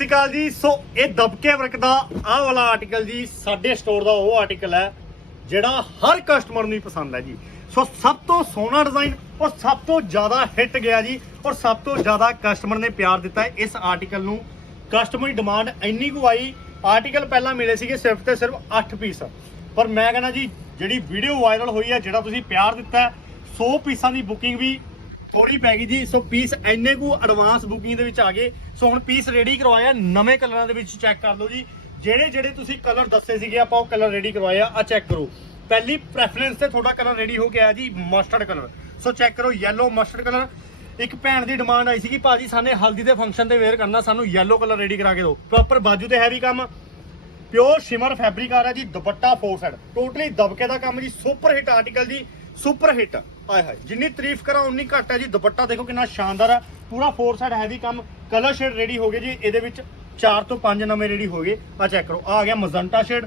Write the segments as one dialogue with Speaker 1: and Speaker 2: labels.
Speaker 1: ਸ਼੍ਰੀ ਅਕਾਲ ਜੀ। ਸੋ ਇਹ ਦਬਕੇ ਵਰਕ ਦਾ ਆਹ ਵਾਲਾ ਆਰਟੀਕਲ ਜੀ, ਸਾਡੇ ਸਟੋਰ ਦਾ ਉਹ ਆਰਟੀਕਲ ਹੈ, ਜਿਹੜਾ ਹਰ ਕਸਟਮਰ ਨੂੰ ਹੀ ਪਸੰਦ ਹੈ ਜੀ। ਸੋ ਸਭ ਤੋਂ ਸੋਹਣਾ ਡਿਜ਼ਾਈਨ ਔਰ ਸਭ ਤੋਂ ਜ਼ਿਆਦਾ ਹਿੱਟ ਗਿਆ ਜੀ ਔਰ ਸਭ ਤੋਂ ਜ਼ਿਆਦਾ ਕਸਟਮਰ ਨੇ ਪਿਆਰ ਦਿੱਤਾ ਹੈ ਇਸ ਆਰਟੀਕਲ ਨੂੰ। ਕਸਟਮਰ ਦੀ ਡਿਮਾਂਡ ਇੰਨੀ ਕੁ ਆਈ। ਆਰਟੀਕਲ ਪਹਿਲਾਂ ਮਿਲੇ ਸੀਗੇ ਸਿਰਫ ਤੇ ਸਿਰਫ 8 ਪੀਸ ਪਰ ਮੈਂ ਕਹਿੰਦਾ ਜੀ, ਜਿਹੜੀ ਵੀਡੀਓ ਵਾਇਰਲ ਹੋਈ ਹੈ, ਜਿਹੜਾ ਤੁਸੀਂ ਪਿਆਰ ਦਿੱਤਾ ਹੈ 100 ਪੀਸਾਂ ਦੀ ਬੁਕਿੰਗ ਵੀ ਥੋੜੀ ਪੈ ਗਈ ਜੀ। ਸੋ ਪੀਸ ਇੰਨੇ ਕੁ ਐਡਵਾਂਸ ਬੁਕਿੰਗ ਦੇ ਵਿੱਚ ਆ ਗਏ। ਸੋ ਹੁਣ ਪੀਸ ਰੈਡੀ ਕਰਵਾਇਆ। ਨਵੇਂ ਕਲਰਾਂ ਦੇ ਵਿੱਚ ਚੈੱਕ ਕਰ ਲਓ ਜੀ। ਜਿਹੜੇ ਜਿਹੜੇ ਤੁਸੀਂ ਕਲਰ ਦੱਸੇ ਸੀਗੇ, ਆਪਾਂ ਉਹ ਕਲਰ ਰੈਡੀ ਕਰਵਾਇਆ। ਆ ਚੈੱਕ ਕਰੋ। ਪਹਿਲੀ ਪ੍ਰੈਫਰੈਂਸ ਤੇ ਤੁਹਾਡਾ ਕਲਰ ਰੈਡੀ ਹੋ ਗਿਆ ਜੀ ਮਸਟਰਡ ਕਲਰ ਸੋ ਚੈੱਕ ਕਰੋ, yellow ਮਸਟਰਡ ਕਲਰ ਇੱਕ ਭੈਣ ਦੀ ਡਿਮਾਂਡ ਆਈ ਸੀ ਕਿ ਭਾਜੀ, ਸਾਨੇ ਹਲਦੀ ਦੇ ਫੰਕਸ਼ਨ ਤੇ ਵੇਅਰ ਕਰਨਾ, ਸਾਨੂੰ yellow ਕਲਰ ਰੈਡੀ ਕਰਾ ਕੇ ਦਿਓ। ਪ੍ਰੋਪਰ ਬਾਜੂ ਤੇ ਹੈਵੀ ਕੰਮ। ਪਿਓਰ ਸ਼ਿਮਰ ਫੈਬਰਿਕ ਆ ਰਿਹਾ ਜੀ, ਦੁਪੱਟਾ ਫੋਰ ਸਾਈਡ ਟੋਟਲੀ ਦਬਕੇ ਦਾ ਕੰਮ ਜੀ। ਸੁਪਰ ਹਿੱਟ ਆਰਟੀਕਲ ਜੀ। ਸੁਪਰ ਹਿੱਟ ਆਏ ਹਾਏ, ਜਿੰਨੀ ਤਾਰੀਫ ਕਰਾਂ, ਉਨੀ ਘੱਟ ਹੈ ਜੀ। ਦੁਪੱਟਾ ਦੇਖੋ ਕਿੰਨਾ ਸ਼ਾਨਦਾਰ ਹੈ। ਪੂਰਾ ਫੋਰ ਸਾਈਡ ਹੈਵੀ ਕੰਮ। ਕਲਰ ਸ਼ੇਡ ਰੈਡੀ ਹੋ ਗਏ ਜੀ। ਇਹਦੇ ਵਿੱਚ 4 ਤੋਂ 5 ਨਵੇਂ ਰੈਡੀ ਹੋ ਗਏ। ਆ ਚੈੱਕ ਕਰੋ। ਆ ਗਿਆ ਮਜ਼ੰਟਾ ਸ਼ੇਡ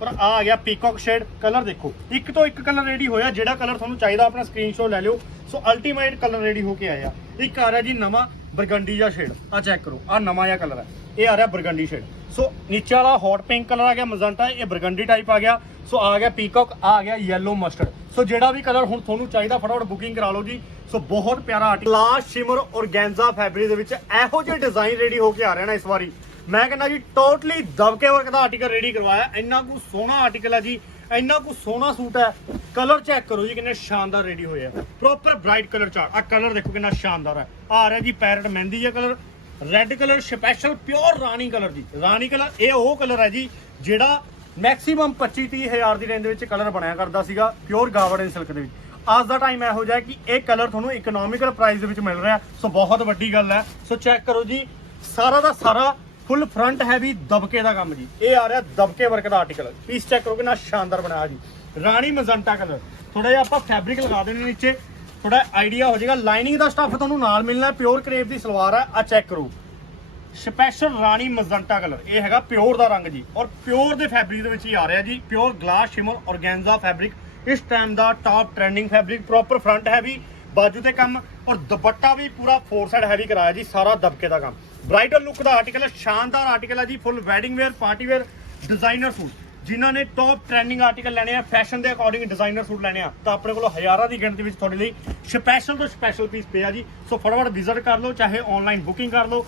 Speaker 1: ਪਰ ਆ ਆ ਗਿਆ ਪੀਕੌਕ ਸ਼ੇਡ ਕਲਰ ਦੇਖੋ। ਇੱਕ ਤੋਂ ਇੱਕ ਕਲਰ ਰੈਡੀ ਹੋਇਆ। ਜਿਹੜਾ ਕਲਰ ਤੁਹਾਨੂੰ ਚਾਹੀਦਾ, ਆਪਣਾ ਸਕਰੀਨਸ਼ਾਟ ਲੈ ਲਿਓ। ਸੋ ਅਲਟੀਮੇਟ ਕਲਰ ਰੈਡੀ ਹੋ ਕੇ ਆਇਆ। ਇੱਕ ਆ ਰਿਹਾ ਜੀ ਨਵਾਂ ਬਰਗੰਡੀ ਜਿਹਾ ਸ਼ੇਡ ਆ ਚੈੱਕ ਕਰੋ। ਆ ਨਵਾਂ ਜਿਹਾ ਕਲਰ ਹੈ। ਇਹ ਆ ਰਿਹਾ ਬਰਗੰਡੀ ਸ਼ੇਡ ਸੋ ਨੀਚੇ ਵਾਲਾ ਹੌਟ ਪਿੰਕ ਕਲਰ ਆ ਗਿਆ ਮਜ਼ੰਟਾ ਇਹ ਬਰਗੰਡੀ ਟਾਈਪ ਆ ਗਿਆ। ਸੋ ਆ ਗਿਆ ਪੀਕੌਕ ਆ ਗਿਆ ਯੈਲੋ ਮਸਟਰਡ ਸੋ ਜਿਹੜਾ ਵੀ ਕਲਰ ਹੁਣ ਤੁਹਾਨੂੰ ਚਾਹੀਦਾ, ਫਟਾਫਟ ਬੁਕਿੰਗ ਕਰਾ ਲਓ ਜੀ। ਸੋ ਬਹੁਤ ਪਿਆਰਾ article last shimmer organza fabric ਦੇ ਵਿੱਚ ਇਹੋ ਜਿਹੇ ਡਿਜ਼ਾਈਨ ਰੈਡੀ ਹੋ ਕੇ ਆ ਰਿਹਾ ਨਾ ਇਸ ਵਾਰੀ। ਮੈਂ ਕਹਿੰਦਾ ਜੀ ਟੋਟਲੀ ਦਬਕੇ ਵਰਕ ਦਾ ਆਰਟੀਕਲ ਰੈਡੀ ਕਰਵਾਇਆ। ਇੰਨਾ ਕੁ ਸੋਹਣਾ ਆਰਟੀਕਲ ਹੈ ਜੀ, ਇੰਨਾ ਕੁ ਸੋਹਣਾ ਸੂਟ ਹੈ। ਕਲਰ ਚੈੱਕ ਕਰੋ ਜੀ, ਕਿੰਨੇ ਸ਼ਾਨਦਾਰ ਰੈਡੀ ਹੋਏ ਆ। ਪ੍ਰੋਪਰ ਬ੍ਰਾਈਟ ਕਲਰ ਚਾਰਟ ਆ ਕਲਰ ਦੇਖੋ ਕਿੰਨਾ ਸ਼ਾਨਦਾਰ ਹੈ। ਆ ਰਿਹਾ ਜੀ ਪੈਰਟ ਮਹਿੰਦੀ ਹੈ colour red colour special pure ਰਾਣੀ ਕਲਰ ਜੀ। ਰਾਣੀ ਕਲਰ ਇਹ ਉਹ ਕਲਰ ਹੈ ਜੀ, ਜਿਹੜਾ ਮੈਕਸਿਮਮ 25 30 ਹਜ਼ਾਰ ਦੀ ਰੇਂਜ ਦੇ ਵਿੱਚ ਕਲਰ ਬਣਿਆ ਕਰਦਾ ਸੀਗਾ ਪਿਓਰ ਗਾਵਰਡਨ ਸਿਲਕ ਦੇ ਵਿੱਚ। ਅੱਜ ਦਾ ਟਾਈਮ ਇਹੋ ਜਿਹਾ ਕਿ ਇਹ ਕਲਰ ਤੁਹਾਨੂੰ ਇਕਨੋਮਿਕਲ ਪ੍ਰਾਈਸ ਦੇ ਵਿੱਚ ਮਿਲ ਰਿਹਾ ਸੋ ਬਹੁਤ ਵੱਡੀ ਗੱਲ ਹੈ। ਸੋ ਚੈੱਕ ਕਰੋ ਜੀ, ਸਾਰਾ ਦਾ ਸਾਰਾ ਫੁੱਲ ਫਰੰਟ ਹੈ ਵੀ ਦਬਕੇ ਦਾ ਕੰਮ ਜੀ। ਇਹ ਆ ਰਿਹਾ ਦਬਕੇ ਵਰਕ ਦਾ ਆਰਟੀਕਲ ਪੀਸ ਚੈੱਕ ਕਰੋ ਕਿੰਨਾ ਸ਼ਾਨਦਾਰ ਬਣਾਇਆ ਜੀ। ਰਾਣੀ ਮਜ਼ੰਟਾ ਕਲਰ ਥੋੜਾ ਜਿਹਾ ਆਪਾਂ ਫੈਬਰਿਕ ਲਗਾ ਦੇਣੇ ਨੀਚੇ। ਥੋੜਾ ਆਈਡੀਆ ਹੋ ਜਾਏਗਾ। ਲਾਈਨਿੰਗ ਦਾ ਸਟੱਫ ਤੁਹਾਨੂੰ ਨਾਲ ਮਿਲਣਾ ਪਿਓਰ ਕਰੇਪ ਦੀ ਸਲਵਾਰ ਹੈ। ਆ ਚੈੱਕ ਕਰੋ। ਸਪੈਸ਼ਲ ਰਾਣੀ ਮਜ਼ੰਟਾ ਕਲਰ। ਇਹ ਹੈਗਾ ਪਿਓਰ ਦਾ ਰੰਗ ਜੀ। ਔਰ ਪਿਓਰ ਦੇ ਫੈਬਰਿਕ ਦੇ ਵਿੱਚ ਹੀ ਆ ਰਿਹਾ ਜੀ। Pure glass shimmer organza fabric ਇਸ ਟਾਈਮ ਦਾ top trending fabric proper front heavy ਬਾਜੂ ਤੇ ਕੰਮ। ਔਰ ਦੁਪੱਟਾ ਵੀ ਪੂਰਾ ਫੋਰ ਸਾਈਡ ਹੈਵੀ ਕਰਾਇਆ ਜੀ, ਸਾਰਾ ਦਬਕੇ ਦਾ ਕੰਮ। ਬ੍ਰਾਈਡਲ ਲੁੱਕ ਦਾ ਆਰਟੀਕਲ ਹੈ, ਸ਼ਾਨਦਾਰ ਆਰਟੀਕਲ ਹੈ ਜੀ। Full wedding wear party wear designer suit ਜਿਨ੍ਹਾਂ ਨੇ ਟੌਪ ਟ੍ਰੈਂਡਿੰਗ ਆਰਟੀਕਲ ਲੈਣੇ ਆ ਫੈਸ਼ਨ ਦੇ ਅਕੋਰਡਿੰਗ ਡਿਜ਼ਾਈਨਰ ਸੂਟ ਲੈਣੇ ਆ। ਤਾਂ ਆਪਣੇ ਕੋਲ ਹਜ਼ਾਰਾਂ ਦੀ ਗਿਣਤੀ ਵਿੱਚ ਤੁਹਾਡੇ ਲਈ ਸਪੈਸ਼ਲ ਤੋਂ ਸਪੈਸ਼ਲ ਪੀਸ ਪਿਆ ਜੀ। ਸੋ ਫਟਾਫਟ ਵਿਜ਼ਿਟ ਕਰ ਲਓ, ਚਾਹੇ ਆਨਲਾਈਨ ਬੁਕਿੰਗ ਕਰ ਲਓ।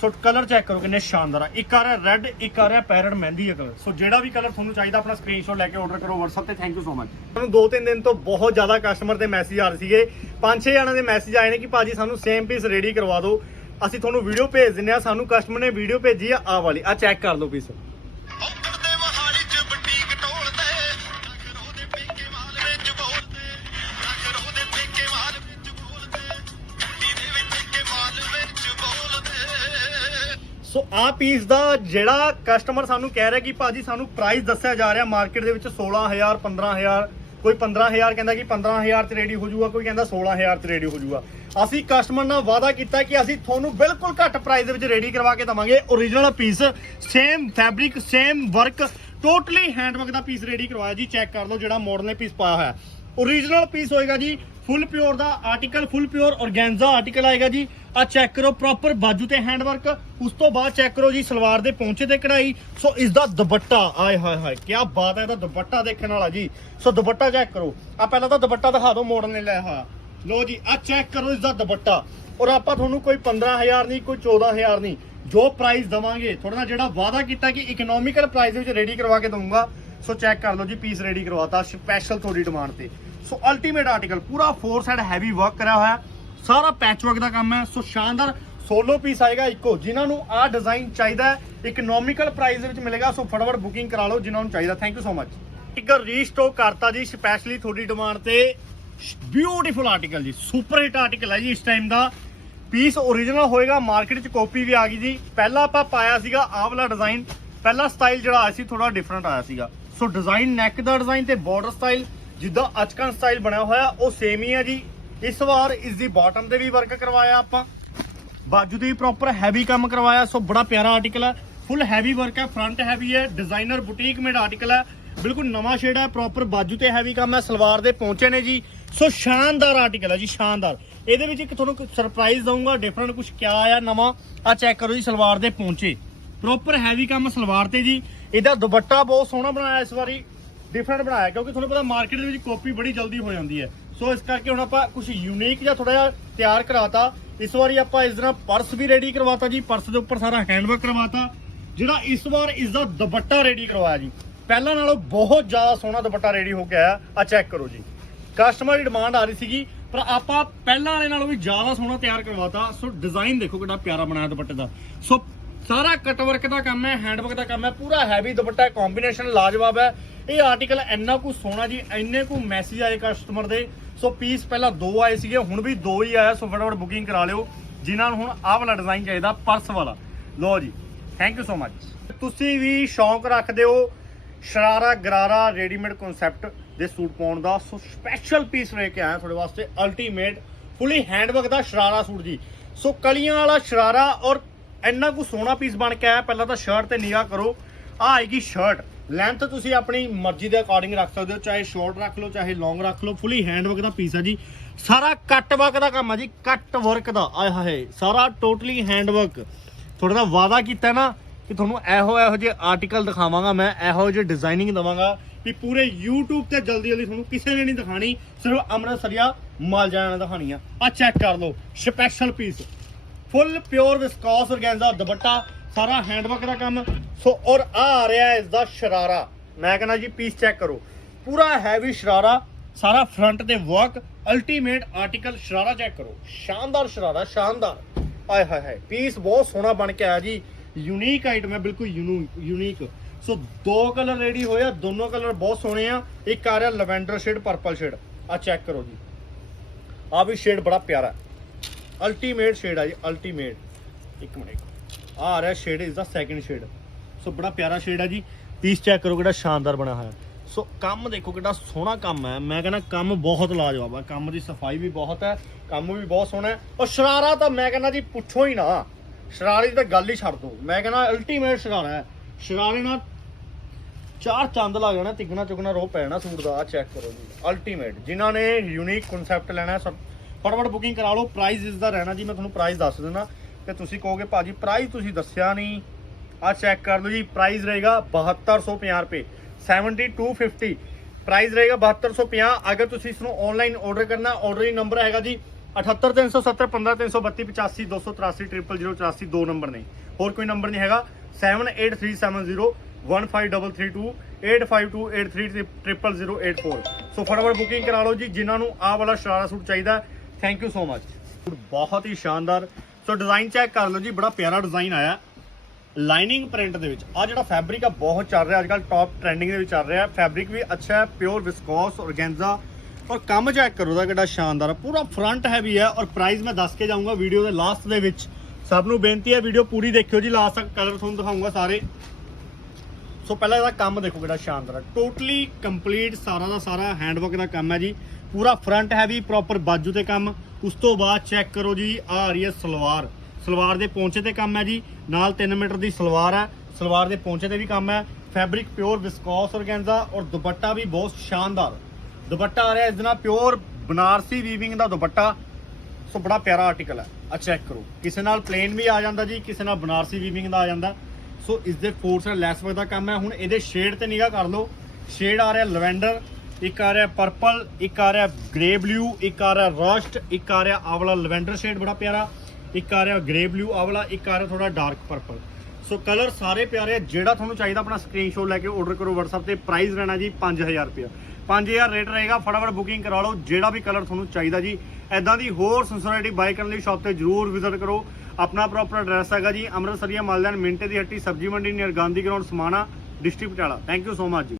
Speaker 1: ਸੋ ਕਲਰ ਚੈੱਕ ਕਰੋ ਕਿੰਨੇ ਸ਼ਾਨਦਾਰ ਆ। ਇੱਕ ਆ ਰਿਹਾ ਰੈੱਡ ਇੱਕ ਆ ਰਿਹਾ ਪੈਰਟ ਮਹਿੰਦੀ ਕਲਰ ਸੋ ਜਿਹੜਾ ਵੀ ਕਲਰ ਤੁਹਾਨੂੰ ਚਾਹੀਦਾ, ਆਪਣਾ ਸਕਰੀਨਸ਼ਾਟ ਲੈ ਕੇ ਆਰਡਰ ਕਰੋ WhatsApp ਤੇ। ਥੈਂਕ ਯੂ ਸੋ ਮਚ ਤੁਹਾਨੂੰ ਦੋ ਤਿੰਨ ਦਿਨ ਤੋਂ ਬਹੁਤ ਜ਼ਿਆਦਾ ਕਸਟਮਰ ਦੇ ਮੈਸੇਜ ਆ ਰਹੇ ਸੀਗੇ। ਪੰਜ ਛੇ ਜਣਾਂ ਦੇ ਮੈਸੇਜ ਆਏ ਨੇ ਕਿ ਭਾਜੀ ਸਾਨੂੰ ਸੇਮ ਪੀਸ ਰੈਡੀ ਕਰਵਾ ਦਿਓ। ਅਸੀਂ ਤੁਹਾਨੂੰ ਵੀਡੀਓ ਭੇਜ ਦਿੰਨੇ ਆ ਸਾਨੂੰ ਕਸਟਮਰ ਨੇ ਵੀਡੀਓ ਭੇਜੀ ਆ ਆ ਵਾਲੀ। ਆ ਚੈੱਕ ਕਰ ਲਓ ਪੀਸ ਸੋ ਆ ਪੀਸ ਦਾ ਜਿਹੜਾ ਕਸਟਮਰ ਸਾਨੂੰ ਕਹਿ ਰਿਹਾ ਕਿ ਭਾਜੀ ਸਾਨੂੰ ਪ੍ਰਾਈਸ ਦੱਸਿਆ ਜਾ ਰਿਹਾ ਮਾਰਕੀਟ ਦੇ ਵਿੱਚ 16000 15000 ਕੋਈ 15000 ਕਹਿੰਦਾ ਕਿ 15000 ਤੇ ਰੈਡੀ ਹੋ ਜਾਊਗਾ, ਕੋਈ ਕਹਿੰਦਾ 16000 ਤੇ ਰੈਡੀ ਹੋ ਜਾਊਗਾ। ਅਸੀਂ ਕਸਟਮਰ ਨਾਲ ਵਾਅਦਾ ਕੀਤਾ ਕਿ ਅਸੀਂ ਤੁਹਾਨੂੰ ਬਿਲਕੁਲ ਘੱਟ ਪ੍ਰਾਈਸ ਦੇ ਵਿੱਚ ਰੈਡੀ ਕਰਵਾ ਕੇ ਦਵਾਂਗੇ। Original piece same fabric same work totally handwork ਦਾ ਪੀਸ ਰੈਡੀ ਕਰਵਾਇਆ ਜੀ। ਚੈੱਕ ਕਰ ਲਓ ਜਿਹੜਾ ਮਾਡਲ ਨੇ ਪੀਸ ਪਾਇਆ ਹੋਇਆ। ਓਰੀਜਨਲ ਪੀਸ ਹੋਏਗਾ ਜੀ ਫੁੱਲ ਪਿਓਰ ਦਾ article, full pure organza article ਆਏਗਾ ਜੀ। ਆ ਚੈੱਕ ਕਰੋ ਪ੍ਰੋਪਰ ਬਾਜੂ ਤੇ ਹੈਂਡ ਵਰਕ ਉਸ ਤੋਂ ਬਾਅਦ ਚੈੱਕ ਕਰੋ ਜੀ, ਸਲਵਾਰ ਦੇ ਪੌਂਚੇ ਤੇ ਕਢਾਈ। ਸੋ ਇਸ ਦਾ ਦੁਪੱਟਾ, ਆਏ ਹਾਏ ਹਾਏ ਕੀ ਬਾਤ ਹੈ, ਇਹਦਾ ਦੁਪੱਟਾ ਦੇਖਣ ਵਾਲਾ ਜੀ। ਸੋ ਦੁਪੱਟਾ ਚੈੱਕ ਕਰੋ। ਆ ਪਹਿਲਾਂ ਤਾਂ ਦੁਪੱਟਾ ਦਿਖਾ ਦਿਓ ਮਾਡਲ ਨੇ ਲਿਆ ਹੋਇਆ। ਲੋ ਜੀ ਆ ਚੈੱਕ ਕਰੋ ਇਸ ਦਾ ਦੁਪੱਟਾ। ਔਰ ਆਪਾਂ ਤੁਹਾਨੂੰ ਕੋਈ 15000 ਨਹੀਂ, ਕੋਈ 14000 ਨਹੀਂ, ਜੋ ਪ੍ਰਾਈਸ ਦਵਾਂਗੇ ਤੁਹਾਡੇ ਨਾਲ ਜਿਹੜਾ ਵਾਅਦਾ ਕੀਤਾ ਕਿ ਇਕਨੋਮਿਕਲ ਪ੍ਰਾਈਸ ਦੇ ਵਿੱਚ ਰੈਡੀ ਕਰਵਾ ਕੇ ਦਊਂਗਾ। ਸੋ ਚੈੱਕ ਕਰ ਲਓ ਜੀ ਪੀਸ ਰੈਡੀ ਕਰਵਾਤਾ ਸਪੈਸ਼ਲ ਤੁਹਾਡੀ ਡਿਮਾਂਡ ਤੇ। ਸੋ ਅਲਟੀਮੇਟ ਆਰਟੀਕਲ ਪੂਰਾ ਫੋਰ ਸਾਈਡ ਹੈਵੀ ਵਰਕ ਕਰਿਆ ਹੋਇਆ। ਸਾਰਾ ਪੈਚ ਵਰਕ ਦਾ ਕੰਮ ਹੈ। ਸੋ ਸ਼ਾਨਦਾਰ ਸੋਲੋ ਪੀਸ ਆਏਗਾ ਇੱਕੋ, ਜਿਨ੍ਹਾਂ ਨੂੰ ਆਹ ਡਿਜ਼ਾਈਨ ਚਾਹੀਦਾ ਹੈ। ਇਕਨੋਮਿਕਲ ਪ੍ਰਾਈਸ ਦੇ ਵਿੱਚ ਮਿਲੇਗਾ। ਸੋ ਫਟਾਫਟ ਬੁਕਿੰਗ ਕਰਾ ਲਓ, ਜਿਨ੍ਹਾਂ ਨੂੰ ਚਾਹੀਦਾ। ਥੈਂਕ ਯੂ ਸੋ ਮਚ ਇੱਕ ਰੀਸਟੋਕ ਕਰਤਾ ਜੀ ਸਪੈਸ਼ਲੀ ਤੁਹਾਡੀ ਡਿਮਾਂਡ ਤੇ। ਬਿਊਟੀਫੁਲ ਆਰਟੀਕਲ ਜੀ ਸੁਪਰ ਹਿੱਟ ਆਰਟੀਕਲ ਹੈ ਜੀ ਇਸ ਟਾਈਮ ਦਾ। ਪੀਸ ਓਰੀਜਨਲ ਹੋਏਗਾ ਮਾਰਕੀਟ 'ਚ ਕਾਪੀ ਵੀ ਆ ਗਈ ਜੀ। ਪਹਿਲਾਂ ਆਪਾਂ ਪਾਇਆ ਸੀਗਾ ਆਹ ਵਾਲਾ ਡਿਜ਼ਾਈਨ ਪਹਿਲਾ ਸਟਾਈਲ ਜਿਹੜਾ ਆਇਆ ਸੀ ਥੋੜਾ ਡਿਫਰੈਂਟ ਆਇਆ ਸੀਗਾ। ਸੋ ਡਿਜ਼ਾਈਨ ਨੈਕ ਦਾ ਡਿਜ਼ਾਈਨ ਤੇ ਬਾਰਡਰ ਸਟਾਈਲ ਜਿੱਦਾਂ ਅਚਕਨ ਸਟਾਈਲ ਬਣਿਆ ਹੋਇਆ, ਉਹ ਸੇਮ ਹੀ ਹੈ ਜੀ। ਇਸ ਵਾਰ ਇਸ ਦੀ ਬਾਟਮ ਤੇ ਵੀ ਵਰਕ ਕਰਵਾਇਆ ਆਪਾਂ। ਬਾਜੂ ਤੇ ਵੀ ਪ੍ਰੋਪਰ ਹੈਵੀ ਕੰਮ ਕਰਵਾਇਆ, ਸੋ ਬੜਾ ਪਿਆਰਾ ਆਰਟੀਕਲ ਹੈ ਫੁੱਲ ਹੈਵੀ ਵਰਕ ਹੈ ਫਰੰਟ ਹੈਵੀ ਹੈ ਡਿਜ਼ਾਈਨਰ ਬੁਟੀਕ ਮੇਡ ਆਰਟੀਕਲ ਹੈ ਬਿਲਕੁਲ ਨਵਾਂ ਸ਼ੇਡ ਹੈ ਪ੍ਰੋਪਰ ਬਾਜੂ ਤੇ ਹੈਵੀ ਕੰਮ ਹੈ ਸਲਵਾਰ ਦੇ ਪਹੁੰਚੇ ਨੇ ਜੀ। ਸੋ ਸ਼ਾਨਦਾਰ ਆਰਟੀਕਲ ਹੈ ਜੀ, ਸ਼ਾਨਦਾਰ। ਇਹਦੇ ਵਿੱਚ ਇੱਕ ਤੁਹਾਨੂੰ ਸਰਪ੍ਰਾਈਜ਼ ਦਊਂਗਾ ਡਿਫਰੈਂਟ ਕੁਝ ਕਿਆ ਆਇਆ ਨਵਾਂ। ਆ ਚੈੱਕ ਕਰੋ ਜੀ, ਸਲਵਾਰ ਦੇ ਪਹੁੰਚੇ ਪ੍ਰੋਪਰ ਹੈਵੀ ਕੰਮ ਸਲਵਾਰ ਤੇ ਜੀ। ਇਹਦਾ ਦੁਪੱਟਾ ਬਹੁਤ ਸੋਹਣਾ ਬਣਾਇਆ ਇਸ ਵਾਰੀ। ਡਿਫਰੈਂਟ ਬਣਾਇਆ, ਕਿਉਂਕਿ ਤੁਹਾਨੂੰ ਪਤਾ ਮਾਰਕੀਟ ਦੇ ਵਿੱਚ ਕਾਪੀ ਬੜੀ ਜਲਦੀ ਹੋ ਜਾਂਦੀ ਹੈ। ਸੋ ਇਸ ਕਰਕੇ ਹੁਣ ਆਪਾਂ ਕੁਝ ਯੂਨੀਕ ਜਾਂ ਥੋੜਾ ਜਿਹਾ ਤਿਆਰ ਕਰਾਤਾ। ਇਸ ਵਾਰੀ ਆਪਾਂ ਇਸ ਤਰ੍ਹਾਂ ਪਰਸ ਵੀ ਰੈਡੀ ਕਰਵਾਤਾ ਜੀ। ਪਰਸ ਦੇ ਉੱਪਰ ਸਾਰਾ ਹੈਂਡਵਰਕ ਕਰਵਾਤਾ। ਜਿਹੜਾ ਇਸ ਵਾਰ ਇਸ ਦਾ ਦੁਪੱਟਾ ਰੈਡੀ ਕਰਵਾਇਆ ਜੀ। ਪਹਿਲਾਂ ਨਾਲੋਂ ਬਹੁਤ ਜ਼ਿਆਦਾ ਸੋਹਣਾ ਦੁਪੱਟਾ ਰੈਡੀ ਹੋ ਕੇ ਆਇਆ। ਆ ਚੈੱਕ ਕਰੋ ਜੀ। ਕਸਟਮਰ ਦੀ ਡਿਮਾਂਡ ਆ ਰਹੀ ਸੀਗੀ, ਪਰ ਆਪਾਂ ਪਹਿਲਾਂ ਵਾਲੇ ਨਾਲੋਂ ਵੀ ਜ਼ਿਆਦਾ ਸੋਹਣਾ ਤਿਆਰ ਕਰਵਾਤਾ। ਸੋ ਡਿਜ਼ਾਈਨ ਦੇਖੋ ਕਿੰਨਾ ਪਿਆਰਾ ਬਣਾਇਆ ਦੁਪੱਟੇ ਦਾ। ਸੋ ਸਾਰਾ ਕਟ ਵਰਕ ਦਾ ਕੰਮ ਹੈ ਹੈਂਡ ਵਰਕ ਦਾ ਕੰਮ ਹੈ, ਪੂਰਾ ਹੈਵੀ ਦੁਪੱਟਾ ਕੰਬੀਨੇਸ਼ਨ ਲਾਜਵਾਬ ਹੈ। ਇਹ ਆਰਟੀਕਲ ਇੰਨਾ ਕੁ ਸੋਹਣਾ ਜੀ, ਇੰਨੇ ਕੁ ਮੈਸੇਜ ਆਏ ਕਸਟਮਰ ਦੇ। ਸੋ ਪੀਸ ਪਹਿਲਾਂ ਦੋ ਆਏ ਸੀਗੇ, ਹੁਣ ਵੀ ਦੋ ਹੀ ਆਇਆ ਸੋ ਫਟਾਫਟ ਬੁਕਿੰਗ ਕਰਾ ਲਿਓ। ਜਿਨ੍ਹਾਂ ਨੂੰ ਹੁਣ ਆਹ ਵਾਲਾ ਡਿਜ਼ਾਈਨ ਚਾਹੀਦਾ ਪਰਸ ਵਾਲਾ। ਲਓ ਜੀ ਥੈਂਕ ਯੂ ਸੋ ਮੱਚ ਤੁਸੀਂ ਵੀ ਸ਼ੌਂਕ ਰੱਖਦੇ ਹੋ ਸ਼ਰਾਰਾ ਗਰਾਰਾ ਰੈਡੀਮੇਡ ਕਨਸੈਪਟ ਦੇ ਸੂਟ ਪਾਉਣ ਦਾ। ਸੋ ਸਪੈਸ਼ਲ ਪੀਸ ਲੈ ਕੇ ਆਇਆ ਤੁਹਾਡੇ ਵਾਸਤੇ ਅਲਟੀਮੇਟ ਫੁੱਲੀ ਹੈਂਡਵਰਕ ਦਾ ਸ਼ਰਾਰਾ ਸੂਟ ਜੀ। ਸੋ ਕਲੀਆਂ ਵਾਲਾ ਸ਼ਰਾਰਾ ਔਰ ਇੰਨਾ ਕੁ ਸੋਹਣਾ ਪੀਸ ਬਣ ਕੇ ਆਇਆ। ਪਹਿਲਾਂ ਤਾਂ ਸ਼ਰਟ ਤੇ ਨਿਗਾਹ ਕਰੋ। ਆ ਆਏਗੀ ਸ਼ਰਟ ਲੈਂਥ ਤੁਸੀਂ ਆਪਣੀ ਮਰਜ਼ੀ ਦੇ ਅਕੋਰਡਿੰਗ ਰੱਖ ਸਕਦੇ ਹੋ। ਚਾਹੇ ਸ਼ਾਰਟ ਰੱਖ ਲਓ, ਚਾਹੇ ਲੌਂਗ ਰੱਖ ਲਓ। ਫੁੱਲੀ ਹੈਂਡਵਰਕ ਦਾ ਪੀਸ ਹੈ ਜੀ। ਸਾਰਾ ਕੱਟ ਵਰਕ ਦਾ ਕੰਮ ਆ ਜੀ। ਕੱਟ ਵਰਕ ਦਾ। ਆਏ ਹਾਏ, ਸਾਰਾ ਟੋਟਲੀ ਹੈਂਡਵਰਕ ਥੋੜਾ ਦਾ ਵਾਅਦਾ ਕੀਤਾ ਨਾ ਕਿ ਤੁਹਾਨੂੰ ਇਹੋ ਇਹੋ ਜਿਹੇ ਆਰਟੀਕਲ ਦਿਖਾਵਾਂਗਾ ਮੈਂ, ਇਹੋ ਜਿਹੇ ਡਿਜ਼ਾਈਨਿੰਗ ਦਵਾਂਗਾ ਵੀ ਪੂਰੇ YouTube ਤੇ ਜਲਦੀ ਜਲਦੀ ਤੁਹਾਨੂੰ ਕਿਸੇ ਨੇ ਨਹੀਂ ਦਿਖਾਣੀ ਸਿਰਫ ਅੰਮ੍ਰਿਤਸਰੀਆ ਮਾਲ ਜਾਣਾ ਨੇ ਦਿਖਾਣੀ ਆ। ਆ ਚੈੱਕ ਕਰ ਲਓ। Special piece full pure viscose organza ਦੁਪੱਟਾ, ਸਾਰਾ ਹੈਂਡਵਰਕ ਦਾ ਕੰਮ। ਸੋ, ਔਰ ਆ ਆ ਰਿਹਾ ਇਸ ਦਾ ਸ਼ਰਾਰਾ। ਮੈਂ ਕਹਿੰਦਾ ਜੀ ਪੀਸ ਚੈੱਕ ਕਰੋ। ਪੂਰਾ ਹੈਵੀ ਸ਼ਰਾਰਾ, ਸਾਰਾ ਫਰੰਟ ਤੇ ਵਰਕ ਅਲਟੀਮੇਟ ਆਰਟੀਕਲ ਸ਼ਰਾਰਾ ਚੈੱਕ ਕਰੋ। ਸ਼ਾਨਦਾਰ ਸ਼ਰਾਰਾ, ਸ਼ਾਨਦਾਰ। ਆਏ ਹਾਏ ਹਾਏ ਪੀਸ ਬਹੁਤ ਸੋਹਣਾ ਬਣ ਕੇ ਆਇਆ ਜੀ। ਯੂਨੀਕ ਆਈਟਮ ਹੈ, ਬਿਲਕੁਲ ਯੂਨੀਕ ਸੋ, ਦੋ ਕਲਰ ਰੈਡੀ ਹੋਇਆ ਦੋਨੋਂ ਕਲਰ ਬਹੁਤ ਸੋਹਣੇ ਆ। ਇੱਕ ਆ ਰਿਹਾ ਲਵੈਂਡਰ ਸ਼ੇਡ ਪਰਪਲ ਸ਼ੇਡ ਆ ਚੈੱਕ ਕਰੋ ਜੀ। ਆ ਵੀ ਸ਼ੇਡ ਬੜਾ ਪਿਆਰਾ ਅਲਟੀਮੇਟ ਸ਼ੇਡ ਆ ਜੀ ਅਲਟੀਮੇਟ ਇੱਕ ਮਿੰਟ ਆ ਆ ਰਿਹਾ ਸ਼ੇਡ ਇਸ ਦਾ ਸੈਕਿੰਡ ਸ਼ੇਡ ਸੋ ਬੜਾ ਪਿਆਰਾ ਸ਼ੇਡ ਆ ਜੀ। ਪੀਸ ਚੈੱਕ ਕਰੋ ਕਿਹੜਾ ਸ਼ਾਨਦਾਰ ਬਣਿਆ ਹੋਇਆ। ਸੋ ਕੰਮ ਦੇਖੋ ਕਿੰਨਾ ਸੋਹਣਾ ਕੰਮ ਹੈ। ਮੈਂ ਕਹਿੰਦਾ ਕੰਮ ਬਹੁਤ ਲਾਜਵਾਬ ਹੈ ਕੰਮ ਦੀ ਸਫ਼ਾਈ ਵੀ ਬਹੁਤ ਹੈ ਕੰਮ ਵੀ ਬਹੁਤ ਸੋਹਣਾ ਹੈ। ਔਰ ਸ਼ਰਾਰਾ ਤਾਂ ਮੈਂ ਕਹਿੰਦਾ ਜੀ ਪੁੱਛੋ ਹੀ ਨਾ। ਸ਼ਰਾਰੇ ਦੀ ਤਾਂ ਗੱਲ ਹੀ ਛੱਡ ਦੋ ਮੈਂ ਕਹਿੰਦਾ ਅਲਟੀਮੇਟ ਸ਼ਰਾਰਾ ਹੈ। ਸ਼ਰਾਰੇ ਨਾਲ ਚਾਰ ਚੰਦ ਲੱਗ ਜਾਣਾ ਤਿੱਗਣਾ ਚੁਗਣਾ ਰੋ ਪੈ ਜਾਣਾ ਸੂਟ ਦਾ। ਆ ਚੈੱਕ ਕਰੋ ਜੀ। ਅਲਟੀਮੇਟ ਜਿਨ੍ਹਾਂ ਨੇ ਯੂਨੀਕ ਕਨਸੈਪਟ ਲੈਣਾ ਹੈ, ਫਟਾਫਟ ਬੁਕਿੰਗ ਕਰਾ ਲਓ ਪ੍ਰਾਈਸ ਇਸ ਦਾ ਰਹਿਣਾ ਜੀ, ਮੈਂ ਤੁਹਾਨੂੰ ਪ੍ਰਾਈਸ ਦੱਸ ਦਿੰਦਾ। ਤੇ ਤੁਸੀਂ ਕਹੋਗੇ, ਭਾਜੀ ਪ੍ਰਾਈਸ ਤੁਸੀਂ ਦੱਸਿਆ ਨਹੀਂ। ਆ ਚੈੱਕ ਕਰ ਲਓ ਜੀ ਪ੍ਰਾਈਸ ਰਹੇਗਾ 7250 ਰੁਪਏ। 7250 ਪ੍ਰਾਈਸ ਰਹੇਗਾ 7250 ਅਗਰ ਤੁਸੀਂ ਇਸ ਨੂੰ ਆਨਲਾਈਨ ਆਰਡਰ ਕਰਨਾ ਆਰਡਰ ਨੰਬਰ ਹੈਗਾ ਜੀ 78370 15332 85 283 00084 ਦੋ ਨੰਬਰ ਨੇ। ਹੋਰ ਕੋਈ ਨੰਬਰ ਨਹੀਂ ਹੈਗਾ। 78370 15332 8528300084 ਸੋ ਫਟਾਫਟ ਬੁਕਿੰਗ ਕਰਾ ਲਓ ਜੀ, ਜਿਨ੍ਹਾਂ ਨੂੰ ਆਹ ਵਾਲਾ ਸ਼ਰਾਰਾ ਸੂਟ ਚਾਹੀਦਾ ਥੈਂਕ ਯੂ ਸੋ ਮਚ ਬਹੁਤ ਹੀ ਸ਼ਾਨਦਾਰ। ਸੋ ਡਿਜ਼ਾਈਨ ਚੈੱਕ ਕਰ ਲਓ ਜੀ, ਬੜਾ ਪਿਆਰਾ ਡਿਜ਼ਾਈਨ ਆਇਆ। ਲਾਈਨਿੰਗ ਪ੍ਰਿੰਟ ਦੇ ਵਿੱਚ। ਆ ਜਿਹੜਾ ਫੈਬਰਿਕ ਆ, ਬਹੁਤ ਚੱਲ ਰਿਹਾ। ਅੱਜ ਕੱਲ ਟੌਪ ਟ੍ਰੈਂਡਿੰਗ ਦੇ ਵਿੱਚ ਚੱਲ ਰਿਹਾ। ਫੈਬਰਿਕ ਵੀ ਅੱਛਾ ਹੈ ਪਿਓਰ ਵਿਸਕੋਸ ਔਰਗੈਂਜ਼ਾ ਔਰ ਕੰਮ ਚੈੱਕ ਕਰੋ ਦਾ ਕਿੱਡਾ ਸ਼ਾਨਦਾਰ ਪੂਰਾ ਫਰੰਟ ਹੈਵੀ ਹੈ ਔਰ ਪ੍ਰਾਈਸ ਮੈਂ ਦੱਸ ਕੇ ਜਾਊਂਗਾ ਵੀਡੀਓ ਦੇ ਲਾਸਟ ਦੇ ਵਿੱਚ। ਸਭ ਨੂੰ ਬੇਨਤੀ ਹੈ ਵੀਡੀਓ ਪੂਰੀ ਦੇਖਿਓ ਜੀ। ਲਾਸਟ ਤੱਕ ਕਲਰ ਤੁਹਾਨੂੰ ਦਿਖਾਊਂਗਾ ਸਾਰੇ। ਸੋ ਪਹਿਲਾਂ ਇਹਦਾ ਕੰਮ ਦੇਖੋ ਕਿਹੜਾ ਸ਼ਾਨਦਾਰ ਹੈ। ਟੋਟਲੀ ਕੰਪਲੀਟ ਸਾਰਾ ਦਾ ਸਾਰਾ ਹੈਂਡਵਰਕ ਦਾ ਕੰਮ ਹੈ ਜੀ। ਪੂਰਾ ਫਰੰਟ ਹੈਵੀ ਪ੍ਰੋਪਰ ਬਾਜੂ ਤੇ ਕੰਮ। ਉਸ ਤੋਂ ਬਾਅਦ ਚੈੱਕ ਕਰੋ ਜੀ ਆ ਆ ਰਹੀ ਹੈ ਸਲਵਾਰ। ਸਲਵਾਰ ਦੇ ਪੌਂਚੇ ਤੇ ਕੰਮ ਹੈ ਜੀ। ਨਾਲ 3 ਮੀਟਰ ਦੀ ਸਲਵਾਰ ਹੈ। ਸਲਵਾਰ ਦੇ ਪੌਂਚੇ ਤੇ ਵੀ ਕੰਮ ਹੈ। ਫੈਬਰਿਕ ਪਿਓਰ ਵਿਸਕੋਸ ਔਰਗੈਂਜ਼ਾ ਔਰ ਦੁਪੱਟਾ ਵੀ ਬਹੁਤ ਸ਼ਾਨਦਾਰ। ਦੁਪੱਟਾ ਆ ਰਿਹਾ ਇਸ ਦੇ ਨਾਲ ਪਿਓਰ ਬਨਾਰਸੀ ਵੀਵਿੰਗ ਦਾ ਦੁਪੱਟਾ। ਸੋ ਬੜਾ ਪਿਆਰਾ ਆਰਟੀਕਲ ਹੈ। ਆ ਚੈੱਕ ਕਰੋ। ਕਿਸੇ ਨਾਲ ਪਲੇਨ ਵੀ ਆ ਜਾਂਦਾ ਜੀ, ਕਿਸੇ ਨਾਲ ਬਨਾਰਸੀ ਵੀਵਿੰਗ ਦਾ ਆ ਜਾਂਦਾ। ਸੋ ਇਸ ਦੇ ਫੋਰਸ ਲੈਸ ਵਰਕ ਦਾ ਕੰਮ ਹੈ। ਹੁਣ ਇਹਦੇ ਸ਼ੇਡ ਤੇ ਨਿਗਾਹ ਕਰ ਲਓ। ਸ਼ੇਡ ਆ ਰਿਹਾ ਲਵੈਂਡਰ ਇੱਕ ਆ ਰਿਹਾ ਪਰਪਲ ਇੱਕ ਆ ਰਿਹਾ ਗ੍ਰੇ ਬਲੂ ਇੱਕ ਆ ਰਿਹਾ ਰਸਟ ਇੱਕ ਆ ਰਿਹਾ ਆਵਲਾ ਲਵੈਂਡਰ ਸ਼ੇਡ ਬੜਾ ਪਿਆਰਾ, ਇੱਕ ਆ ਰਿਹਾ ਗ੍ਰੇ ਬਲੂ ਆਵਲਾ ਇੱਕ ਆ ਰਿਹਾ ਥੋੜਾ ਡਾਰਕ ਪਰਪਲ ਸੋ ਕਲਰ ਸਾਰੇ ਪਿਆਰੇ ਆ, ਜਿਹੜਾ ਤੁਹਾਨੂੰ ਚਾਹੀਦਾ ਆਪਣਾ ਸਕਰੀਨਸ਼ਾਟ ਲੈ ਕੇ ਆਰਡਰ ਕਰੋ WhatsApp ਤੇ ਪ੍ਰਾਈਸ ਰਹਿਣਾ ਜੀ 5000 ਰੁਪਇਆ। 5000 ਰੇਟ ਰਹੇਗਾ, ਫਟਾਫਟ ਬੁਕਿੰਗ ਕਰਾ ਲਓ, ਜਿਹੜਾ ਵੀ ਕਲਰ ਤੁਹਾਨੂੰ ਚਾਹੀਦਾ ਜੀ। ਐਦਾਂ ਦੀ ਹੋਰ ਸੰਸੋਰਿਟੀ ਬਾਈ ਕਰਨ ਲਈ ਸ਼ਾਪ ਤੇ ਜਰੂਰ ਵਿਜ਼ਿਟ ਕਰੋ। ਆਪਣਾ ਪ੍ਰੋਪਰ ਐਡਰੈਸ ਹੈਗਾ ਜੀ, ਅੰਮ੍ਰਿਤਸਰੀਆ ਮਾਲਦਾਨ ਮਿੰਟੇ ਦੀ ਹੱਟੀ, ਸਬਜੀ ਮੰਡੀ near Gandhi ground Samana district Patiala. Thank you so much ਜੀ।